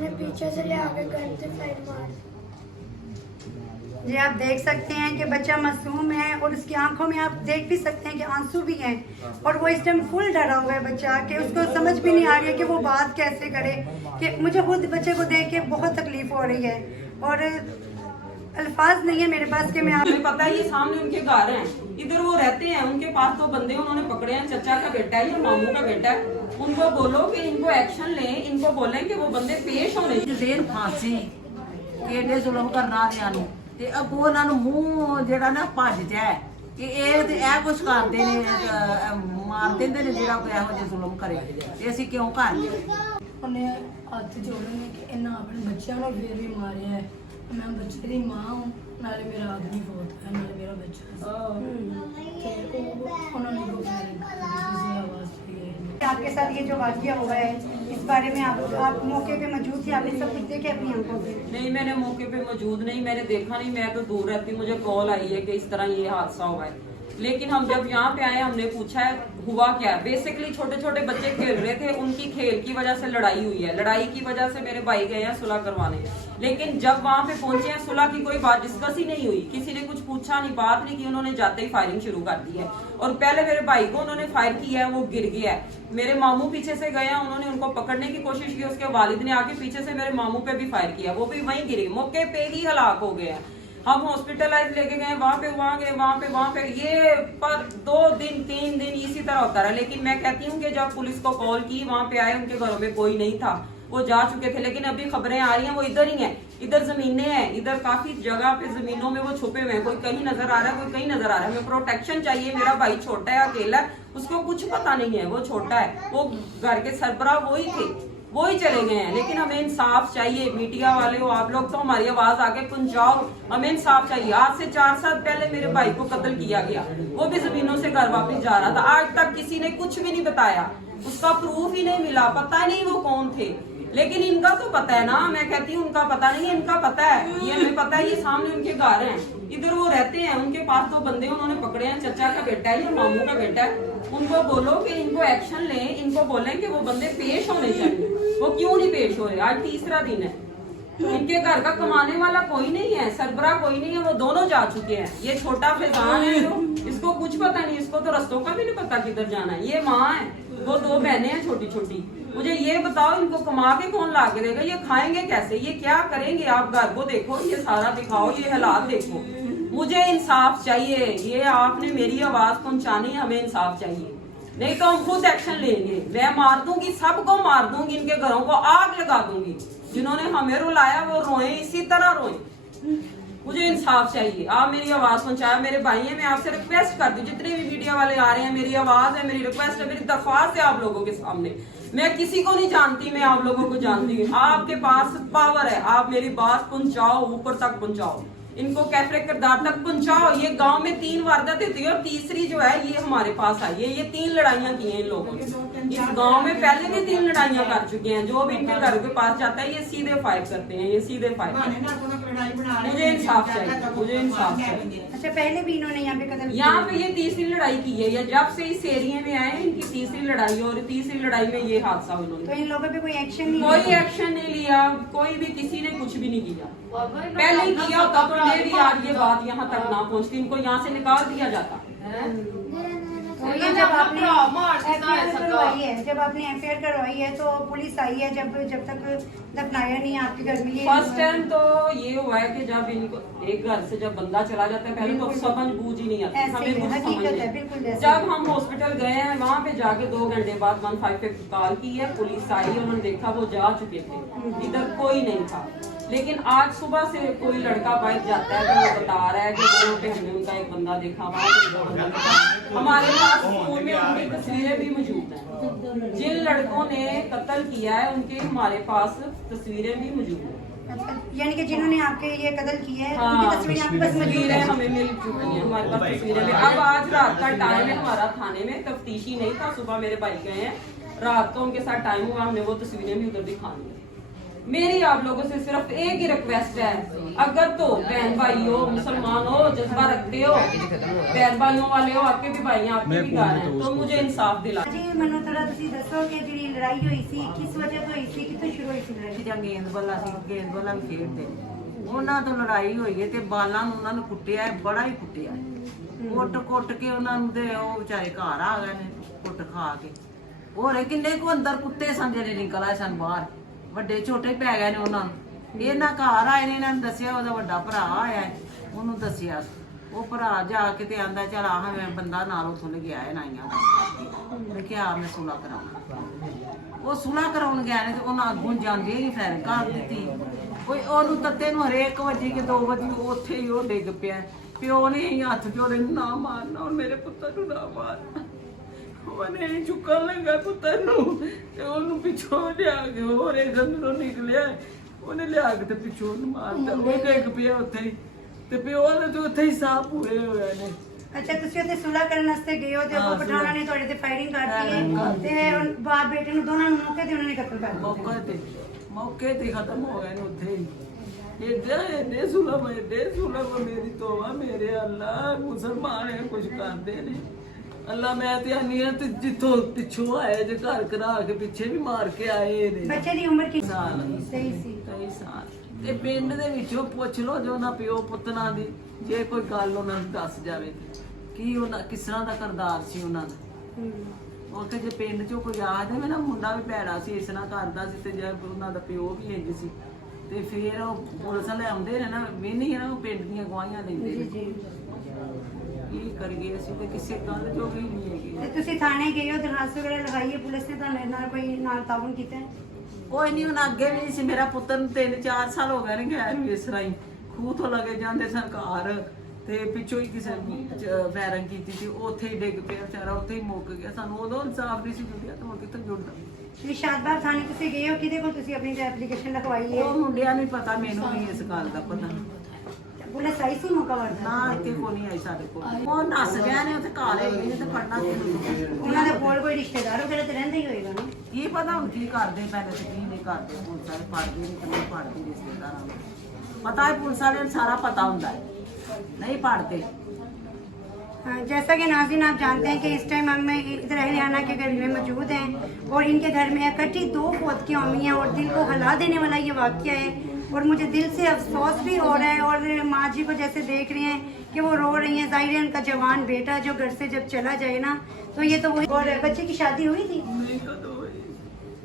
उन्होंने पीछे से ले आके गन से फायर मार। जी आप देख सकते हैं कि बच्चा मासूम है और उसकी आंखों में आप देख भी सकते हैं कि आंसू भी हैं और वो इस टाइम फुल डरा हुआ है बच्चा कि उसको समझ भी नहीं आ रही है कि वो बात कैसे करे। कि मुझे खुद बच्चे को देख के बहुत तकलीफ हो रही है और अल्फाज नहीं है मेरे पास कि मैं हमें पता है ये सामने उनके घर हैं, इधर वो रहते हैं, उनके पास तो बंदे उन्होंने पकड़े हैं, चचा का बेटा है या मामू का बेटा है। उनको बोलो कि इनको एक्शन लें, इनको बोलें कि वो बंदे पेश होने जेल फांसी केडे जुल्म करना दियां ਨੂੰ ਤੇ ਅੱਗੋਂ ਉਹਨਾਂ ਨੂੰ ਮੂੰਹ ਜਿਹੜਾ ਨਾ ਭੱਜ ਜਾਏ ਕਿ ਇਹ ਤੇ ਇਹ ਕੁਛ ਕਰਦੇ ਨੇ ਮਾਰ ਦਿੰਦੇ ਨੇ ਜਿਹੜਾ ਕੋਈ ਇਹੋ ਜਿਹਾ ਜ਼ੁਲਮ ਕਰੇ ਤੇ ਅਸੀਂ ਕਿਉਂ ਕਰੀਏ। ਉਹਨੇ ਹੱਥ ਜੋੜੇ ਨੇ ਕਿ ਇਹਨਾਂ ਆਪਣੇ ਬੱਚਿਆਂ ਨੂੰ ਫਿਰ ਵੀ ਮਾਰਿਆ ਹੈ। ਮੈਂ ਬੱਚੇ ਦੀ ਮਾਂ ਹਾਂ, ਨਾਲੇ ਮੇਰਾ ਆਦਮੀ ਬਹੁਤ ਹੈ, ਨਾਲੇ ਮੇਰਾ ਬੱਚਾ ਤੇ ਉਹਨਾਂ ਨੇ ਕੋਈ आवाज़ दी है। आपके साथ ये जो वाक़या हुआ है इस बारे में आप मौके पे मौजूद थे, आपने सब कुछ देखे अपनी आंखों से? नहीं, मैंने मौके पे मौजूद नहीं, मैंने देखा नहीं, मैं तो दूर रहती हूँ। मुझे कॉल आई है कि इस तरह ये हादसा हुआ है, लेकिन हम जब यहाँ पे आए हमने पूछा है हुआ क्या। बेसिकली छोटे छोटे बच्चे खेल रहे थे, उनकी खेल की वजह से लड़ाई हुई है। लड़ाई की वजह से मेरे भाई गए हैं सुलह करवाने, लेकिन जब वहाँ पे पहुंचे हैं सुलह की कोई बात डिस्कस ही नहीं हुई, किसी ने कुछ पूछा नहीं, बात नहीं की, उन्होंने जाते ही फायरिंग शुरू कर दी है। और पहले मेरे भाई को उन्होंने फायर किया है, वो गिर गया है। मेरे मामू पीछे से गए हैं, उन्होंने उनको पकड़ने की कोशिश की, उसके वालिद ने आके पीछे से मेरे मामू पे भी फायर किया, वो भी वहीं गिर गए, मौके पे ही हलाक हो गए हैं। हम हॉस्पिटलाइज लेके गए, वहां पे वहां गए, वहां पे ये पर 2 दिन 3 दिन इसी तरह होता रहा। लेकिन मैं कहती हूँ कि जब पुलिस को कॉल की, वहां पे आए, उनके घरों में कोई नहीं था, वो जा चुके थे। लेकिन अभी खबरें आ रही हैं वो इधर ही हैं, इधर जमीनें हैं, इधर काफी जगह पे जमीनों में वो छुपे हुए हैं, कोई कहीं नजर आ रहा है, कोई कहीं नजर आ रहा है। हमें प्रोटेक्शन चाहिए। मेरा भाई छोटा है, अकेला है, उसको कुछ पता नहीं है, वो छोटा है, वो घर के सरबराह वही थे, वो ही चले गए हैं। लेकिन हमें इंसाफ चाहिए। मीडिया वाले हो आप लोग, तो हमारी आवाज आगे पहुंचाओ, हमें इंसाफ चाहिए। आज से 4 साल पहले मेरे भाई को कत्ल किया गया, वो भी जमीनों से घर वापस जा रहा था, आज तक किसी ने कुछ भी नहीं बताया, उसका प्रूफ ही नहीं मिला, पता नहीं वो कौन थे। लेकिन इनका तो पता है ना, मैं कहती हूँ उनका पता नहीं है, इनका पता है, ये हमें पता है, ये सामने उनके घर हैं, इधर वो रहते हैं, उनके पास तो बंदे उन्होंने पकड़े हैं, चचा का बेटा है या मामू का बेटा है। उनको बोलो कि इनको एक्शन लें, इनको बोलें कि वो बंदे पेश होने चाहिए। वो क्यों नहीं पेश हो रहे? आज तीसरा दिन है, इनके घर का कमाने वाला कोई नहीं है, सरबराह कोई नहीं है, वो दोनों जा चुके हैं। ये छोटा फैजान है जो, इसको कुछ पता नहीं, इसको तो रस्तों का भी नहीं पता किधर जाना है। ये माँ है, वो 2 बहनें हैं छोटी छोटी। मुझे ये बताओ, इनको कमा के कौन ला के देगा? ये खाएंगे कैसे? ये क्या करेंगे? आप घर को देखो, ये सारा दिखाओ, ये हालात देखो। मुझे इंसाफ चाहिए, ये आपने मेरी आवाज पहुंचानी है, हमें इंसाफ चाहिए, नहीं तो हम खुद एक्शन लेंगे। मैं मार दूंगी, सबको मार दूंगी, इनके घरों को आग लगा दूंगी। जिन्होंने हमें रुलाया वो रोए, इसी तरह रोए। मुझे इंसाफ चाहिए, आप मेरी आवाज पहुंचाया। मेरे भाई हैं, मैं आपसे रिक्वेस्ट करती हूँ, जितने भी मीडिया वाले आ रहे हैं, मेरी आवाज है, मेरी रिक्वेस्ट है, मेरी दरख्वास्त है आप लोगों के सामने। मैं किसी को नहीं जानती, मैं आप लोगों को जानती हूँ। आपके पास पावर है, आप मेरी बात पहुंचाओ, ऊपर तक पहुंचाओ, इनको कैफरे किरदार तक पहुंचाओ। ये गांव में 3 वारदातें हुई और तीसरी जो है ये हमारे पास आई है। ये 3 लड़ाइयां की हैं इन लोगों ने। इस गांव में पहले भी 3 लड़ाइयां कर चुके हैं। जो भी इनके घर के पास जाता है ये सीधे फायर करते हैं, ये सीधे फायर करते हैं। मुझे इंसाफ चाहिए, मुझे इंसाफ चाहिए। अच्छा, पहले भी इन्होंने यहाँ पे कत्ल यहाँ पे ये तीसरी लड़ाई की है, या जब से इस एरिया में आए इनकी तीसरी लड़ाई, और तीसरी लड़ाई में ये हादसा हुआ। तो इन लोगों पे कोई एक्शन नहीं? कोई एक्शन नहीं लिया, कोई भी, किसी ने कुछ भी नहीं किया। पहले ही किया होता तो ये भी आज ये बात यहाँ तक ना पहुँचती, इनको यहाँ से निकाल दिया जाता। तो ये जब आपने एफआईआर करवाई है, जब आपने एफआईआर करवाई है तो पुलिस आई है, जब तक दफनाया नहीं आपके घर में? फर्स्ट टाइम तो ये हुआ है कि जब इनको एक घर से जब बंदा चला जाता है, पहले तो समझ बूझ ही नहीं आती, हमें कुछ समझ नहीं। जब हम हॉस्पिटल गए हैं, वहाँ पे जाके 2 घंटे बाद 15 पे कॉल की है, पुलिस आई, उन्होंने देखा वो जा चुके थे, इधर कोई नहीं था। लेकिन आज सुबह से कोई लड़का बाइक जाता है तो वो बता रहा है कि वहाँ पे हमने उनका एक बंदा देखा, वहाँ पे हमारे पास फोन में उनकी तस्वीरें भी मौजूद हैं। जिन लड़कों ने कत्ल किया है उनके हमारे पास तस्वीरें भी मौजूद हैं। यानी कि जिन्होंने आपके ये कत्ल किया है हाँ, उनकी तस्वीरें आपके पास मौजूद है? हमें मिल चुकी है, हमारे पास तस्वीरें भी। अब आज रात का टाइम है, हमारा थाने में तफ्तीशी नहीं था, सुबह मेरे भाई गए हैं, रात को उनके साथ टाइम हुआ, हमने वो तस्वीरें भी उधर दिखानी है। मेरी आप लोगों से सिर्फ एक ही रिक्वेस्ट है, अगर तो बहन भाई हो, मुसलमान हो, जज्बा रखते हो, बहन भाइयों वाले हो, आपके भी भाई हैं, आपके भी घर हैं, तो मुझे इंसाफ दिला। जी मैनू थोड़ा तुसी दसो कि जी लड़ाई हुई सी किस वजह तो हुई सी, कितों शुरू हुई सी लड़ाई? ਕ੍ਰਿਕਟ ਜਾਂ ਗੇਂਦ ਬੱਲਾ ਸੀ, ਗੇਂਦ ਬੱਲਾ ਵੀ ਖੇਡਦੇ। ਉਹਨਾਂ ਤੋਂ ਲੜਾਈ ਹੋਈ ਹੈ ਤੇ ਬਾਲਾਂ ਨੂੰ ਉਹਨਾਂ ਨੂੰ ਕੁੱਟਿਆ ਹੈ, ਬੜਾ ਹੀ ਕੁੱਟਿਆ ਹੈ। ਕੁੱਟ ਕੇ ਉਹਨਾਂ ਨੂੰ ਤੇ ਉਹ ਵਿਚਾਰੇ ਘਰ ਆ ਗਏ ਨੇ ਕੁੱਟ ਖਾ ਕੇ। ਹੋਰ ਕਿੰਨੇ ਕੁ ਅੰਦਰ ਕੁੱਤੇ ਸਨ ਜਿਹੜੇ ਨਿਕਲ ਆਏ ਸਨ ਬਾਹਰ, ਵੱਡੇ ਛੋਟੇ ਪੈ ਗਏ ਨੇ ਉਹਨਾਂ ਨੂੰ। ਇਹਨਾਂ ਘਰ ਆਏ ਨੇ, ਇਹਨਾਂ ਨੂੰ ਦੱਸਿਆ, ਉਹਦਾ ਵੱਡਾ ਭਰਾ ਆਇਆ ਹੈ, ਉਹਨੂੰ ਦੱਸਿਆ। ਉਹ ਭਰਾ ਜਾ ਕੇ ਤੇ ਆਂਦਾ ਚੱਲ ਆਹ ਮੈਂ ਬੰਦਾ ਨਾਲ ਉੱਥੋਂ ਲੈ ਗਿਆ ਹੈ ਨਾਈਆਂ ਦਾ, ਮੈਂ ਕਿਹਾ ਮੈਂ ਸੁਲਾ ਕਰਾਉਣਾ। ਉਹ ਸੁਲਾ ਕਰਾਉਣ ਗਿਆ ਨੇ ਤੇ ਉਹਨਾਂ ਅੱਗੋਂ ਜਾਂਦੇ ਹੀ ਫੈਰ ਕਰ ਦਿੱਤੀ। ਕੋਈ ਉਹਨੂੰ ਤੱਤੇ ਨੂੰ ਹਰੇਕ ਵਜੇ ਕਿ 2 ਵਜੇ ਉੱਥੇ ਹੀ ਉਹ ਡਿੱਗ ਪਿਆ। ਪਿਓ ਨੇ ਹੀ ਹੱਥ ਜੋੜੇ ਨਾ ਮਾਰਨਾ, ਹੁਣ ਮੇਰੇ ਪੁੱਤਰ ਨੂੰ ਨਾ ਮਾਰਨਾ। ਉਹਨੇ ਹੀ ਚੁੱਕਣ ਲੱਗਾ ਪੁੱਤਰ ਨੂੰ ਤੇ ਉਹਨੂੰ ਪਿੱਛੋਂ ਲਿਆ ਕੇ ਹੋਰ ਇੱਕ ਅੰਦਰੋਂ ਨਿਕਲਿਆ, ਉਹਨੇ ਲਿਆ ਕੇ ਤੇ ਪਿੱਛੋਂ ਉਹਨੂੰ ਮਾਰਤਾ। ਉਹ ਡਿੱਗ ਪਿਆ ਉੱਥੇ ਹੀ ਤੇ ਪਿਓ ਨੇ ਤੇ ਉੱਥੇ ਹੀ ਸਾਹ ਪੂਰੇ ਹੋਏ ਨੇ। ਅੱਛਾ, ਤੁਸੀਂ ਉੱਥੇ ਸੁਲਾ ਕਰਨ ਵਾਸਤੇ ਗਏ ਹੋ ਤੇ ਉਹ ਪਠਾਨਾਂ ਨੇ ਤੁਹਾਡੇ ਤੇ ਫਾਇਰਿੰਗ ਕਰਤੀ ਤੇ ਬਾਪ ਬੇਟੇ ਨੂੰ ਦੋਨਾਂ ਨੂੰ ਮੌਕੇ ਤੇ ਉਹਨਾਂ ਨੇ ਕਤਲ ਕਰ ਦਿੱਤਾ। ਮੌਕੇ ਤੇ ਖਤਮ ਹੋ ਗਏ ਨੇ ਉੱਥੇ ਹੀ। ਇਹਦੇ ਜ਼ੁਲਮ ਮੇਰੀ ਤੋਬਾ, ਮੇਰੇ ਅੱਲਾ ਮੁਸਲਮਾਨ ਇਹ ਕੁਝ ਕਰਦੇ ਨੇ। ਅੱਲਾ ਮੈਂ ਤੇ ਆਨੀ ਆ ਤੇ ਜਿੱਥੋਂ ਪਿੱਛੋਂ ਆਏ ਜੇ ਘਰ ਘਰਾ ਕੇ ਪਿੱਛੇ ਵੀ ਮਾਰ ਕੇ ਆਏ ਨੇ। ਬੱਚੇ ਦੀ ਉਮਰ ਕਿੰਨੀ ਸਾਲ ਸਹੀ ਸੀ? 23 ਸਾਲ। ਤੇ ਪਿੰਡ ਦੇ ਵਿੱਚੋਂ ਪੁੱਛ ਲੋ ਜੋ ਨਾ ਪਿਓ ਪੁੱਤਰਾਂ ਦੀ, ਜੇ ਕੋਈ ਗੱਲ ਉਹਨਾਂ ਨੂੰ ਦੱਸ ਜਾਵੇ ਕੀ ਉਹਨਾਂ ਕਿਸ ਤਰ੍ਹਾਂ ਦਾ ਕਰਦਾਰ ਸੀ ਉਹਨਾਂ ਦਾ। ਉੱਥੇ ਜੇ ਪਿੰਡ ਚੋਂ ਕੋਈ ਆ ਜਾਵੇ ਨਾ, ਮੁੰਡਾ ਵੀ ਭੈੜਾ ਸੀ, ਇਸ ਤਰ੍ਹਾਂ ਕਰਦਾ ਸੀ ਤੇ ਜੇ ਉਹਨਾਂ ਦਾ ਪਿਓ ਵੀ ਇੰਜ ਸੀ ਤੇ ਫਿਰ ਉਹ ਪੁਲਿਸ ਵਾਲੇ ਆਉਂਦੇ ਨੇ ਨਾ, ਵੀ ਨਹੀਂ ਨਾ ਉਹ ਪਿੰਡ ਦੀਆਂ ਗਵਾਹੀਆਂ ਦਿੰਦੇ ਨੇ। ਕੀ ਕਰੀਏ ਅਸੀਂ ਤੇ ਕਿਸੇ ਗੱਲ ਜੋ ਵੀ ਨਹੀਂ ਹੈਗੀ। ਤੇ ਤੁਸੀਂ ਥਾਣੇ ਗਏ ਹੋ, ਦਰਖਾਸਤ ਵਗੈਰਾ ਲਗਾਈ ਹੈ, ਪੁਲਿਸ ਨੇ ਤੁਹਾਡੇ ਨਾਲ ਕੋਈ ਨਾਲ ਤਾਉਨ ਕੀਤਾ ਹੈ? ਕੋਈ ਨਹੀਂ, ਹੁਣ ਅੱਗੇ ਵੀ ਨਹੀਂ ਸੀ। ਮੇਰਾ ਪੁੱਤਰ ਨੂੰ 3-4 ਸਾਲ ਹੋ ਗਏ ਨੇ ਗੈਰ ਨੂੰ ਇਸ ਤਰ੍ਹਾਂ ਹੀ ਖੂਹ ਤੋਂ ਲਗੇ ਜਾਂਦੇ ਸਰਕਾਰ ਤੇ ਪਿੱਛੋਂ ਹੀ ਕਿਸੇ ਫਾਇਰਿੰਗ ਕੀਤੀ ਸੀ, ਉੱਥੇ ਹੀ ਡਿੱਗ ਪਿਆ ਵਿਚਾਰਾ, ਉੱਥੇ ਹੀ ਮੁੱਕ ਗਿਆ। ਸਾਨੂੰ ਉਦੋਂ ਇਨਸਾਫ ਨਹੀਂ ਸੀ ਜੁੜਿਆ ਤਾਂ ਹੁਣ ਕਿੱਥੋਂ ਜੁੜਦਾ। ਸ਼੍ਰੀ ਸ਼ਾਦਬਾਦ ਥਾਣੇ ਤੁਸੀਂ ਗਏ ਹੋ, ਕਿਹਦੇ ਕੋਲ ਤੁਸੀਂ ਆਪਣੀ ਐਪਲੀਕੇਸ਼ਨ ਲਿਖਵਾਈ ਹੈ? ਉਹ ਮੁੰਡਿਆਂ ਨੂੰ ਪਤਾ, ਮੈਨੂੰ ਨਹੀਂ ਇਸ ਗੱਲ ਦਾ ਪਤਾ। ਪੁਲਿਸ ਆਈ ਸੀ ਮੌਕਾ ਵਰਦਾ? ਨਾ ਇੱਥੇ ਕੋਈ ਨਹੀਂ ਆਈ ਸਾਡੇ ਕੋਲ। ਉਹ ਨੱਸ ਗਏ ਨੇ ਉੱਥੇ, ਕਾਲੇ ਨੇ ਤੇ ਫੜਨਾ ਕਿਹਨੂੰ। ਉਹਨਾਂ ਦੇ ਕੋਲ ਕੋਈ ਰਿਸ਼ਤੇਦਾਰ ਵਗੈਰਾ ਤੇ ਰਹਿੰਦਾ ਹੀ ਹੋਏਗਾ ਨਾ? ਕੀ ਪਤਾ ਹੁਣ ਕੀ ਕਰਦੇ, ਪਹਿਲੇ ਤੇ ਕੀ ਨਹੀਂ ਕਰਦੇ। ਪੁਲਿਸ ਵਾਲੇ ਪੜਦੇ ਨਹੀਂ, ਕਿੰਨੇ ਪੜਦੇ ਰਿਸ਼ਤੇਦਾਰਾਂ ਨੂੰ ਪਤਾ ਹੈ। ਪੁਲਿਸ ਵਾਲਿਆਂ ਨੂੰ ਸਾਰਾ ਪਤਾ ਹੁੰਦਾ है, नहीं पढ़ते। हाँ, जैसा कि नाज़रीन आप जानते हैं कि इस टाइम हम इधर हरियाणा के घर में मौजूद हैं और इनके घर में इकट्ठी 2 फौत की कौमी हैं और दिल को हिला देने वाला ये वाक़या है और मुझे दिल से अफसोस भी हो रहा है। और माँ जी को जैसे देख रहे हैं कि वो रो रही हैं, ज़ाहिर है उनका जवान बेटा जो घर से जब चला जाए ना तो ये तो वही। और बच्चे की शादी हुई थी?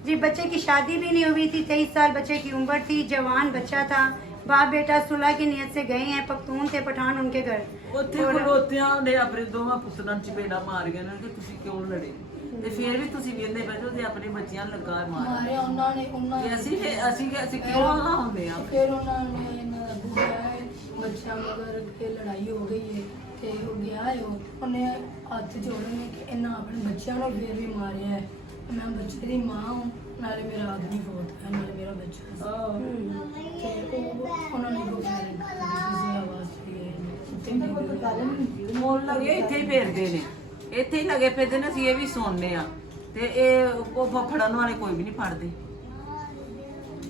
जी, बच्चे की शादी भी नहीं हुई थी। 23 साल बच्चे की उम्र थी, जवान बच्चा था। बाप बेटा सुलह की नीयत से गए हैं, पख्तून थे, पठान उनके घर। ਉੱਥੇ ਖਲੋਤਿਆਂ ਨੇ ਆਪਣੇ ਦੋਵਾਂ ਪੁੱਤਰਾਂ ਚ ਚਪੇੜਾ ਮਾਰ ਗਏ ਨੇ ਕਿ ਤੁਸੀਂ ਕਿਉਂ ਲੜੇ ਤੇ ਫਿਰ ਵੀ ਤੁਸੀਂ ਵੇਂਦੇ ਬੈਠੋ ਤੇ ਆਪਣੇ ਬੱਚਿਆਂ ਨੂੰ ਲੱਗਾ ਮਾਰਿਆ। ਮਾਰਿਆ ਉਹਨਾਂ ਨੇ। ਅਸੀਂ ਕਿਉਂ ਹੁੰਦੇ ਆ? ਫਿਰ ਉਹਨਾਂ ਨੇ ਇਹਨਾਂ ਦਾ ਬੁਝਾਇਆ ਬੱਚਿਆਂ ਮਗਰ ਕੇ ਲੜਾਈ ਹੋ ਗਈ ਹੈ ਤੇ ਉਹ ਗਿਆ ਹੈ, ਉਹਨੇ ਹੱਥ ਜੋੜੇ ਨੇ ਕਿ ਇਹਨਾਂ ਆਪਣੇ ਬੱਚਿਆਂ ਨੂੰ ਫਿਰ ਵੀ ਮਾਰਿਆ ਹੈ। ਮੈਂ ਬੱਚੇ ਦੀ ਮਾਂ ਹੂੰ, ਨਾਲੇ ਮੇਰਾ ਆਦਮੀ ਬਹੁਤ ਹੈ, ਨਾਲੇ ਮੇਰਾ ਬੱਚਾ ਤੇ ਉਹਨਾਂ ਨੇ ਕੋਈ ਆਵਾਜ਼ ਮੋਲ ਲਗੇ ਇੱਥੇ ਹੀ ਫੇਰਦੇ ਨੇ, ਇੱਥੇ ਹੀ ਲਗੇ ਫਿਰਦੇ ਨੇ। ਅਸੀਂ ਇਹ ਵੀ ਸੁਣਨੇ ਆ ਤੇ ਇਹ ਉਹ ਫੜਨ ਵਾਲੇ ਕੋਈ ਵੀ ਨਹੀਂ ਫੜਦੇ।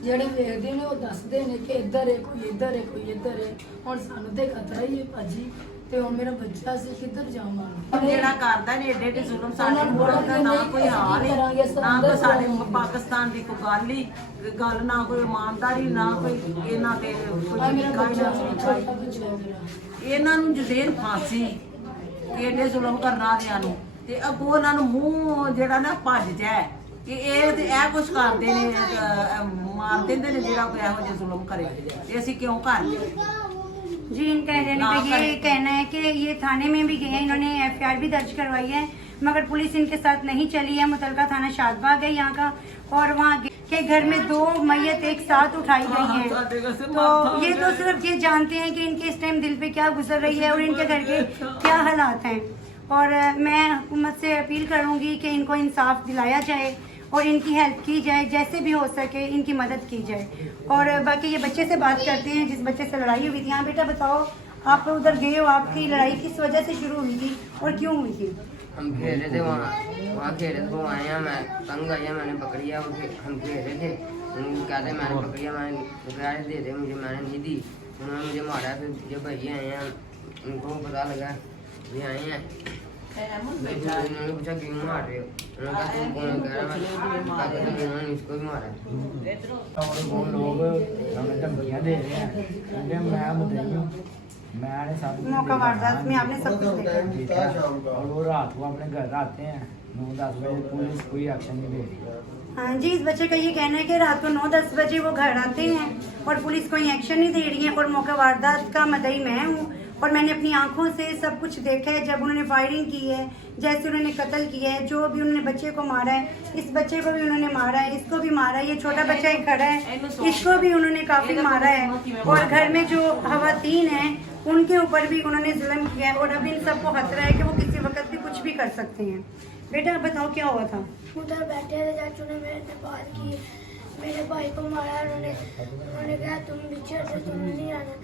ਜਿਹੜੇ ਵੇਖਦੇ ਨੇ ਉਹ ਦੱਸਦੇ ਨੇ ਕਿ ਇੱਧਰ ਹੈ ਕੋਈ, ਇੱਧਰ ਹੈ ਕੋਈ, ਇੱਧਰ ਹੈ। ਹੁਣ ਸਾਨੂੰ ਤੇ ਖਤਰਾ ਹੀ ਹੈ ਭਾਜੀ, ਤੇ ਹੁਣ ਮੇਰਾ ਬੱਚਾ ਸੀ ਕਿੱਧਰ ਜਾਵਾਂਗੇ। ਜਿਹੜਾ ਕਰਦਾ ਨੇ ਏਡੇ ਏਡੇ ਜ਼ੁਲਮ ਸਾਡੇ ਮੁਲਕ ਦਾ ਨਾ ਕੋਈ ਹਾਲ ਹੀ, ਨਾ ਕੋਈ ਸਾਡੇ ਪਾਕਿਸਤਾਨ ਦੀ ਕੋਈ ਗੱਲ ਹੀ ਗੱਲ, ਨਾ ਕੋਈ ਇਮਾਨਦਾਰੀ, ਨਾ ਕੋਈ ਇਹਨਾਂ ਤੇ ਇਹਨਾਂ ਨੂੰ ਜਦੇਨ ਫਾਂਸੀ ਏਡੇ ਜ਼ੁਲਮ ਕਰਨ ਵਾਲਿਆਂ ਨੂੰ ਤੇ ਅੱਗੋਂ ਉਹਨਾਂ ਨੂੰ ਮੂੰਹ ਜਿਹੜਾ ਨਾ ਭੱਜ ਜਾਏ ਕਿ ਇਹ ਤੇ ਇਹ ਕੁਛ ਕਰਦੇ ਨੇ, ਮਾਰ ਦਿੰਦੇ ਨੇ ਜਿਹੜਾ ਕੋਈ ਇਹੋ ਜਿਹਾ ਜ਼ੁਲਮ ਕਰੇ ਤੇ ਅਸੀਂ ਕਿਉਂ ਕਰਦੇ। जी, इनका ये कहना है कि ये थाने में भी गए हैं, इन्होंने FIR भी दर्ज करवाई है मगर पुलिस इनके साथ नहीं चली है। मुतलका थाना शादबाग है यहाँ का और वहाँ के घर में 2 मैयत एक साथ उठाई गई हैं। तो ये तो सिर्फ ये जानते हैं कि इनके इस टाइम दिल पे क्या गुजर रही है और इनके घर के क्या हालात हैं। और मैं हुकूमत से अपील करूँगी कि इनको इंसाफ दिलाया जाए और इनकी हेल्प की जाए, जैसे भी हो सके इनकी मदद की जाए। और बाकी ये बच्चे से बात करते हैं जिस बच्चे से लड़ाई हुई थी। हाँ बेटा बताओ, आप उधर गए हो, आपकी लड़ाई किस वजह से शुरू हुई थी और क्यों हुई थी? हम खेल रहे थे वहाँ खेल रहे थे, वो आए हैं, मैं तंग आया, मैंने पकड़िया, हम खेल रहे थे, कहते मैंने पकड़िया, मैंने दे दे मुझे, मैंने नहीं दी, उन्होंने मुझे मारा। फिर जब भैया आए हैं उनको पता लगा ये आए हैं उन्होंने पूछा क्यों मार रहे हो, उन्होंने कहा तुम कौन कह रहा है, उन्होंने इसको भी मारा। और वो लोग हमें धमकियां दे रहे हैं, क्योंकि मैं मुद्दई हूँ, मैंने सब कुछ मौका वारदात में आपने सब कुछ देखा। ठीक है, और वो रात को अपने घर आते हैं 9-10 बजे, पुलिस कोई एक्शन नहीं दे रही। हाँ जी, इस बच्चे का ये कहना है कि रात को 9-10 बजे वो घर आते हैं और पुलिस कोई एक्शन नहीं दे रही है, और मौका वारदात का मदई मैं हूँ और मैंने अपनी आंखों से सब कुछ देखा है। जब उन्होंने फायरिंग की है, जैसे उन्होंने कत्ल किया है, जो भी उन्होंने बच्चे को मारा है, इस बच्चे को भी उन्होंने मारा है, इसको भी मारा है, ये छोटा बच्चा एक खड़ा है, इसको भी उन्होंने काफी मारा है, और घर में जो खवातीन हैं उनके ऊपर भी उन्होंने जुल्म किया है, और अभी इन सबको खतरा है कि वो किसी वक्त भी कुछ भी कर सकते हैं। बेटा बताओ क्या हुआ था? उधर बैठे थे, चाचू ने मेरे से बात की, मेरे भाई को मारा। उन्होंने कहा तुम पीछे से, तुम्हें नहीं आना।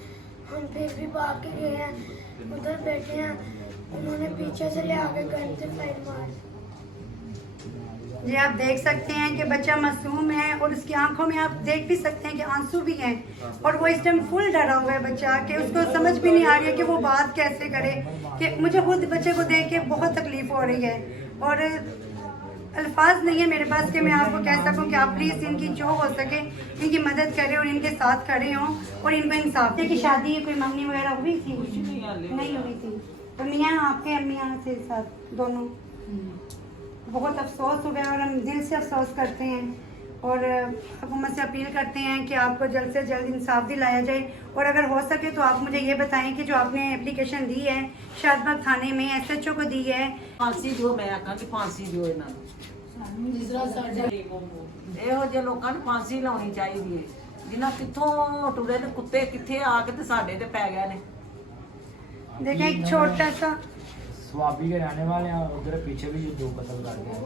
हम फिर भी भाग के गए हैं, उधर बैठे हैं, उन्होंने पीछे से ले आके गन से फायर मार। जी, आप देख सकते हैं कि बच्चा मासूम है और उसकी आंखों में आप देख भी सकते हैं कि आंसू भी हैं, और वो इस टाइम फुल डरा हुआ है बच्चा, कि उसको समझ भी नहीं आ रही है कि वो बात कैसे करे। कि मुझे खुद बच्चे को देख के बहुत तकलीफ हो रही है, और अल्फाज नहीं है मेरे पास कि मैं आपको कह सकूं कि आप प्लीज़ इनकी जो हो सके इनकी मदद करें और इनके साथ खड़े हों और इनको इंसाफ दें। कि शादी कोई मंगनी वगैरह हुई थी? नहीं हुई थी। तो मियाँ आपके मियाँ से साथ दोनों? बहुत अफसोस हुआ है, और हम दिल से अफसोस करते हैं और हुकूमत से अपील करते हैं कि आपको जल्द से जल्द इंसाफ दिलाया जाए। और अगर हो सके तो आप मुझे ये बताएं कि जो आपने एप्लीकेशन दी है शादबाग थाने में SHO को दी है, फांसी दिओ, मैं आखा कि फांसी दिओ ਇਹਨਾਂ ਨੂੰ। जिस तरह साढ़े ਇਹੋ ਜਿਹੇ ਲੋਕਾਂ ਨੂੰ ਫਾਂਸੀ ਲਾਉਣੀ ਚਾਹੀਦੀ ਹੈ, ਜਿਨ੍ਹਾਂ ਕਿੱਥੋਂ ਟੁਰੇ ਨੇ ਕੁੱਤੇ, ਕਿੱਥੇ ਆ ਕੇ ਤੇ ਸਾਡੇ ਤੇ ਪੈ ਗਏ ਨੇ। देखें एक छोटा सा, स्वाबी के रहने वाले हैं, उधर पीछे भी ये 2 कत्ल कर गए।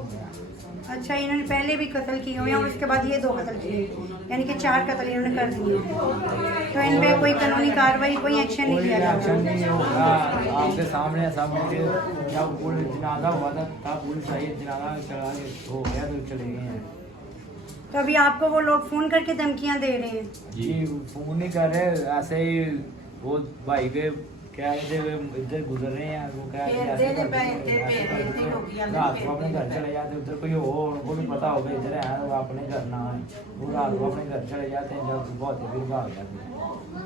अच्छा इन्होंने पहले भी कत्ल किए हुए हैं और उसके बाद ये 2 कत्ल किए, यानी कि 4 कत्ल इन्होंने कर दिए। तो इन पे कोई कानूनी कार्रवाई, कोई एक्शन नहीं लिया एक्शन जाता? नहीं होगा, आपके सामने सब मुझे जब पुलिस जनाजा हुआ था तब पुलिस आई, जनाजा चला हो गया तो चले गए हैं। तो अभी आपको वो लोग फोन करके धमकियां दे रहे हैं? जी फोन नहीं कर रहे, ऐसे ही वो भाई के क्या इधर गुजर रहे हैं, वो क्या रात को अपने घर चले जाते, उधर कोई हो उनको भी पता होगा इधर है, वो अपने घर ना आए, वो रात को अपने घर चले जाते हैं, जब सुबह होते फिर भाग जाते हैं।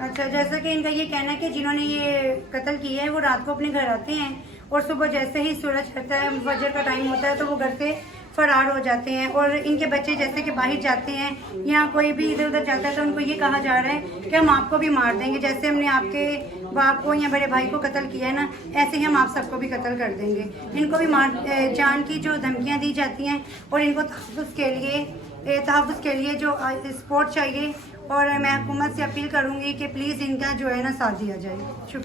अच्छा, जैसा कि इनका ये कहना है कि जिन्होंने ये कत्ल किया है वो रात को अपने घर आते हैं और सुबह जैसे ही सूरज चढ़ता है, फजर का टाइम होता है, तो वो घर से फरार हो जाते हैं। और इनके बच्चे जैसे कि बाहर जाते हैं या कोई भी इधर उधर जाता है तो उनको ये कहा जा रहा है कि हम आपको भी मार देंगे, जैसे हमने आपके बाप को या बड़े भाई को कत्ल किया है ना, ऐसे ही हम आप सबको भी कत्ल कर देंगे। इनको भी जान की जो धमकियाँ दी जाती हैं, और इनको तहफ़्फ़ुज़ के लिए जो सपोर्ट चाहिए। और मैं हुकूमत से अपील करूँगी कि प्लीज़ इनका जो है ना साथ दिया जाए। शुक्रिया।